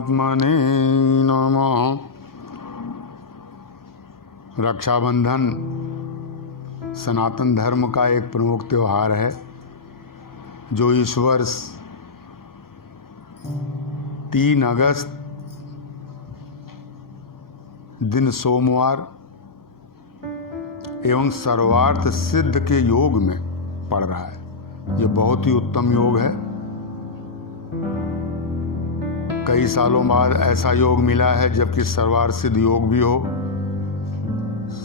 परमात्मने नमः। रक्षाबंधन सनातन धर्म का एक प्रमुख त्यौहार है जो इस वर्ष 3 अगस्त दिन सोमवार एवं सर्वार्थ सिद्ध के योग में पड़ रहा है। ये बहुत ही उत्तम योग है। कई सालों बाद ऐसा योग मिला है जबकि सर्वार्थ सिद्ध योग भी हो,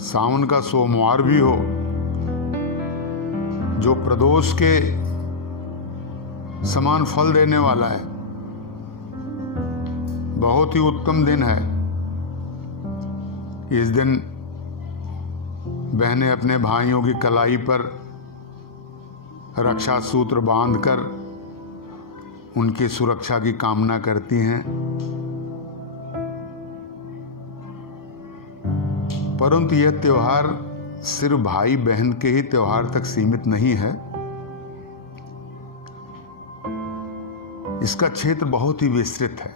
सावन का सोमवार भी हो, जो प्रदोष के समान फल देने वाला है। बहुत ही उत्तम दिन है। इस दिन बहनें अपने भाइयों की कलाई पर रक्षा सूत्र बांधकर उनकी सुरक्षा की कामना करती हैं। परंतु यह त्योहार सिर्फ भाई बहन के ही त्योहार तक सीमित नहीं है। इसका क्षेत्र बहुत ही विस्तृत है।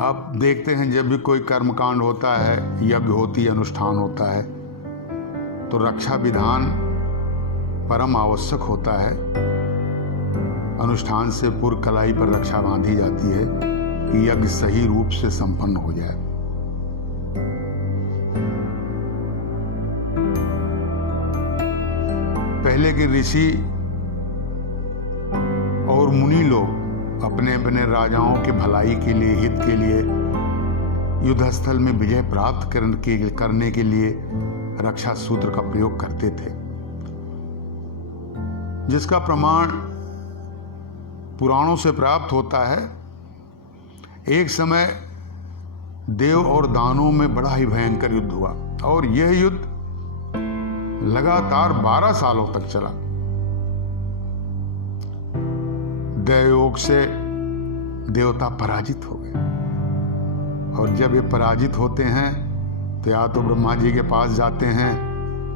आप देखते हैं जब भी कोई कर्मकांड होता है, यज्ञ होती है, अनुष्ठान होता है, तो रक्षा विधान परम आवश्यक होता है। अनुष्ठान से पूर्व कलाई पर रक्षा बांधी जाती है कि यज्ञ सही रूप से संपन्न हो जाए। पहले के ऋषि और मुनि लोग अपने अपने राजाओं के भलाई के लिए, हित के लिए, युद्धस्थल में विजय प्राप्त करने के लिए रक्षा सूत्र का प्रयोग करते थे, जिसका प्रमाण पुराणों से प्राप्त होता है। एक समय देव और दानवों में बड़ा ही भयंकर युद्ध हुआ और यह युद्ध लगातार 12 सालों तक चला। दैवयोग से देवता पराजित हो गए और जब ये पराजित होते हैं तो या तो ब्रह्मा जी के पास जाते हैं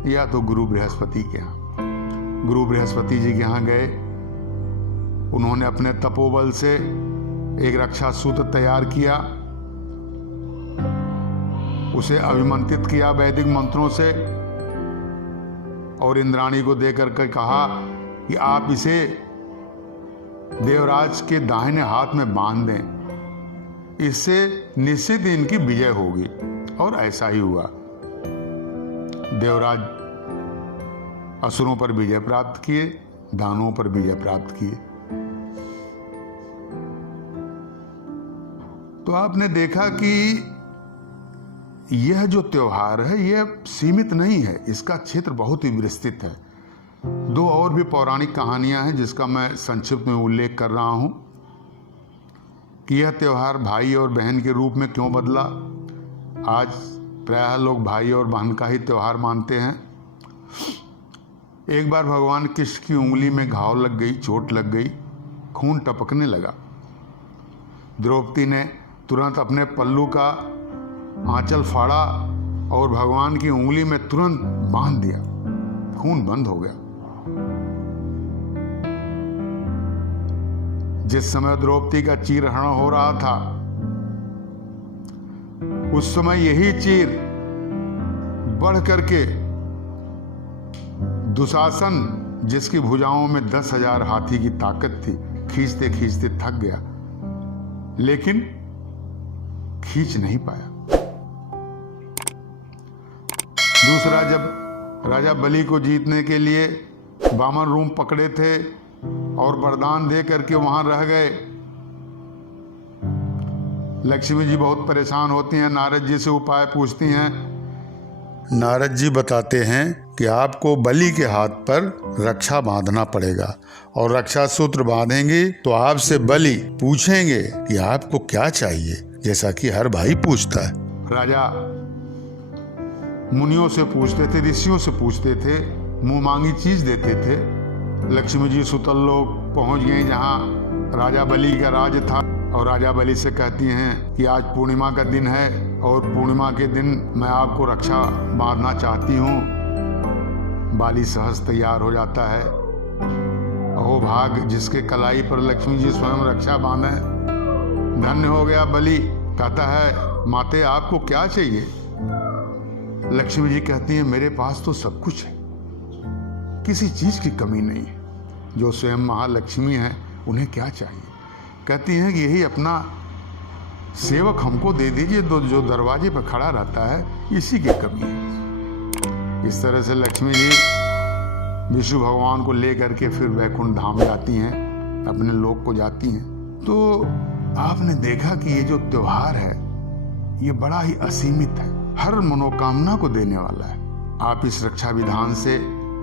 या तो गुरु बृहस्पति के यहाँ। गुरु बृहस्पति जी के यहाँ गए। उन्होंने अपने तपोबल से एक रक्षा सूत्र तैयार किया, उसे अभिमंत्रित किया वैदिक मंत्रों से और इंद्राणी को देकर के कहा कि आप इसे देवराज के दाहिने हाथ में बांध दें, इससे निश्चित इनकी विजय होगी। और ऐसा ही हुआ। देवराज असुरों पर विजय प्राप्त किए, दानवों पर विजय प्राप्त किए। तो आपने देखा कि यह जो त्योहार है यह सीमित नहीं है, इसका क्षेत्र बहुत ही विस्तृत है। 2 और भी पौराणिक कहानियां हैं जिसका मैं संक्षिप्त में उल्लेख कर रहा हूं कि यह त्योहार भाई और बहन के रूप में क्यों बदला। आज प्रायः लोग भाई और बहन का ही त्योहार मानते हैं। एक बार भगवान कृष्ण की उंगली में घाव लग गई, चोट लग गई, खून टपकने लगा। द्रौपदी ने तुरंत अपने पल्लू का आंचल फाड़ा और भगवान की उंगली में तुरंत बांध दिया। खून बंद हो गया। जिस समय द्रौपदी का चीरहरण हो रहा था, उस समय यही चीर बढ़ करके दुशासन, जिसकी भुजाओं में 10,000 हाथी की ताकत थी, खींचते खींचते थक गया, लेकिन खींच नहीं पाया। दूसरा, जब राजा बलि को जीतने के लिए वामन रूप पकड़े थे और वरदान दे करके वहां रह गए, लक्ष्मी जी बहुत परेशान होती हैं, नारद जी से उपाय पूछती हैं। नारद जी बताते हैं कि आपको बलि के हाथ पर रक्षा बांधना पड़ेगा और रक्षा सूत्र बांधेंगे तो आपसे बलि पूछेंगे कि आपको क्या चाहिए, जैसा कि हर भाई पूछता है। राजा मुनियों से पूछते थे, ऋषियों से पूछते थे, मुंह मांगी चीज देते थे। लक्ष्मी जी सुतल लोग पहुंच गए जहां राजा बलि का राज था और राजा बलि से कहती हैं कि आज पूर्णिमा का दिन है और पूर्णिमा के दिन मैं आपको रक्षा बांधना चाहती हूँ। बाली सहज तैयार हो जाता है अहो भाग जिसके कलाई पर लक्ष्मी जी स्वयं रक्षा बांधे, धन्य हो गया बलि। कहता है माते आपको क्या चाहिए? लक्ष्मी जी कहती हैं मेरे पास तो सब कुछ है, किसी चीज की कमी नहीं है। जो स्वयं महालक्ष्मी है उन्हें क्या चाहिए? कहती हैं कि यही अपना सेवक हमको दे दीजिए, जो दरवाजे पर खड़ा रहता है, इसी की कमी है। इस तरह से लक्ष्मी जी विष्णु भगवान को लेकर के फिर वैकुंठ धाम जाती हैं, अपने लोक को जाती हैं। तो आपने देखा कि ये जो त्योहार है ये बड़ा ही असीमित है, हर मनोकामना को देने वाला है। आप इस रक्षा विधान से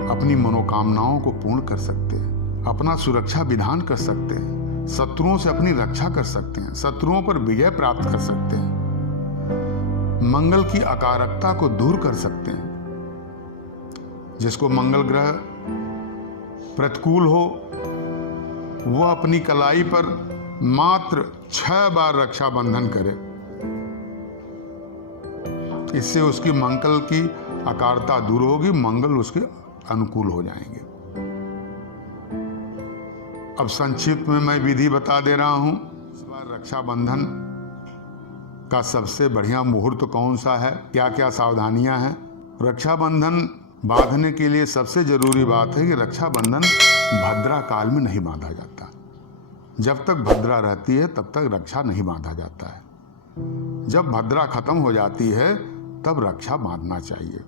अपनी मनोकामनाओं को पूर्ण कर सकते हैं, अपना सुरक्षा विधान कर सकते हैं, शत्रुओं से अपनी रक्षा कर सकते हैं, शत्रुओं पर विजय प्राप्त कर सकते हैं, मंगल की अकारकता को दूर कर सकते हैं। जिसको मंगल ग्रह प्रतिकूल हो वह अपनी कलाई पर मात्र 6 बार रक्षा बंधन करे, इससे उसकी मंगल की अकारता दूर होगी, मंगल उसके अनुकूल हो जाएंगे। अब संक्षिप्त में मैं विधि बता दे रहा हूं। इस बार रक्षाबंधन का सबसे बढ़िया मुहूर्त कौन सा है, क्या क्या सावधानियां हैं? रक्षाबंधन बांधने के लिए सबसे जरूरी बात है कि रक्षाबंधन भद्रा काल में नहीं बांधा जाता। जब तक भद्रा रहती है तब तक रक्षा नहीं बांधा जाता है। जब भद्रा खत्म हो जाती है तब रक्षा बांधना चाहिए।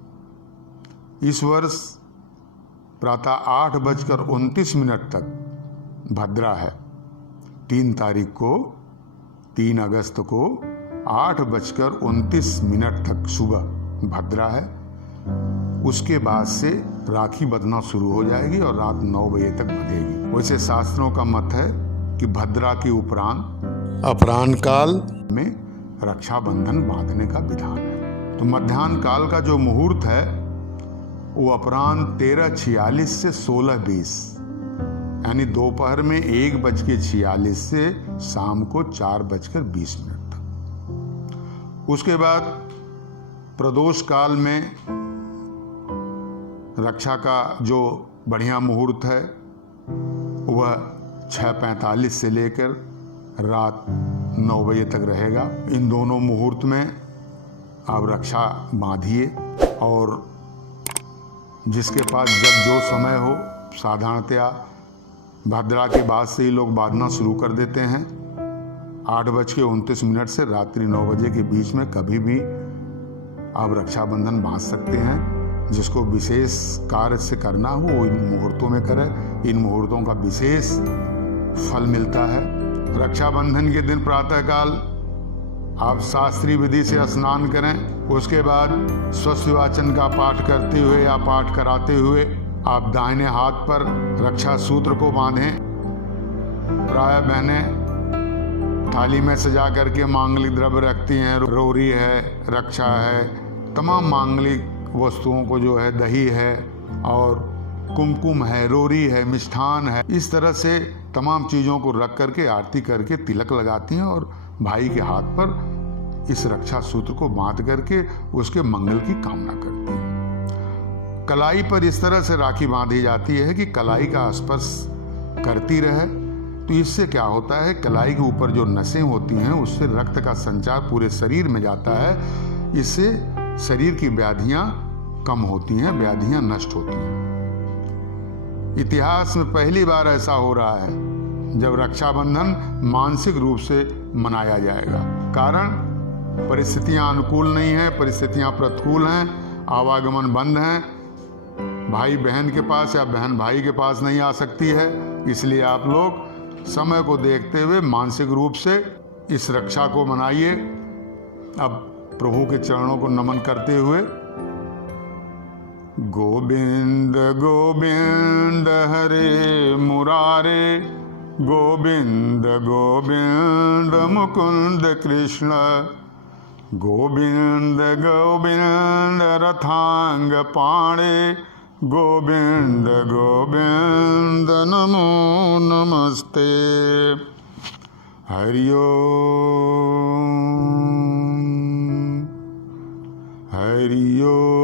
इस वर्ष प्रातः 8:29 तक भद्रा है। 3 तारीख को 3 अगस्त को 8:29 तक सुबह भद्रा है। उसके बाद से राखी बंधना शुरू हो जाएगी और रात 9 बजे तक बंधेगी। वैसे शास्त्रों का मत है कि भद्रा के उपरांत अपराह्न काल में रक्षाबंधन बांधने का विधान है। तो मध्याह्न काल का जो मुहूर्त है वो अपराह्न 13:46 से 16:20, यानी दोपहर में 1:46 से शाम को 4:20 तक। उसके बाद प्रदोष काल में रक्षा का जो बढ़िया मुहूर्त है वह 6:45 से लेकर रात 9 बजे तक रहेगा। इन दोनों मुहूर्त में आप रक्षा बांधिए और जिसके पास जब जो समय हो, साधारणतया भद्रा के बाद से ही लोग बांधना शुरू कर देते हैं। 8:29 से रात्रि 9 बजे के बीच में कभी भी आप रक्षाबंधन बांध सकते हैं। जिसको विशेष कार्य से करना हो वो इन मुहूर्तों में करे, इन मुहूर्तों का विशेष फल मिलता है। रक्षाबंधन के दिन प्रातःकाल आप शास्त्रीय विधि से स्नान करें। उसके बाद स्वस्तिवाचन का पाठ करते हुए या पाठ कराते हुए आप दाहिने हाथ पर रक्षा सूत्र को बांधें। प्राय बहनें थाली में सजा करके मांगलिक द्रव्य रखती हैं, रोरी है, रक्षा है, तमाम मांगलिक वस्तुओं को जो है, दही है और कुमकुम है, रोरी है, मिष्ठान है, इस तरह से तमाम चीज़ों को रख करके आरती करके तिलक लगाती हैं और भाई के हाथ पर इस रक्षा सूत्र को बांध करके उसके मंगल की कामना करती हैं। कलाई पर इस तरह से राखी बांधी जाती है कि कलाई का स्पर्श करती रहे। तो इससे क्या होता है, कलाई के ऊपर जो नसें होती हैं उससे रक्त का संचार पूरे शरीर में जाता है। इससे शरीर की व्याधियां कम होती हैं, व्याधियां नष्ट होती हैं। इतिहास में पहली बार ऐसा हो रहा है जब रक्षाबंधन मानसिक रूप से मनाया जाएगा। कारण परिस्थितियां अनुकूल नहीं है, परिस्थितियां प्रतिकूल हैं, आवागमन बंद हैं, भाई बहन के पास या बहन भाई के पास नहीं आ सकती है। इसलिए आप लोग समय को देखते हुए मानसिक रूप से इस रक्षा को मनाइए। अब प्रभु के चरणों को नमन करते हुए गोविंद गोविंद हरे मुरारे, गोविंद गोविंद मुकुंद कृष्ण, गोविंद गोविंद रथांग पाणे, गोविंद गोविंद नमो नमस्ते। हरि ओम हरि ओम।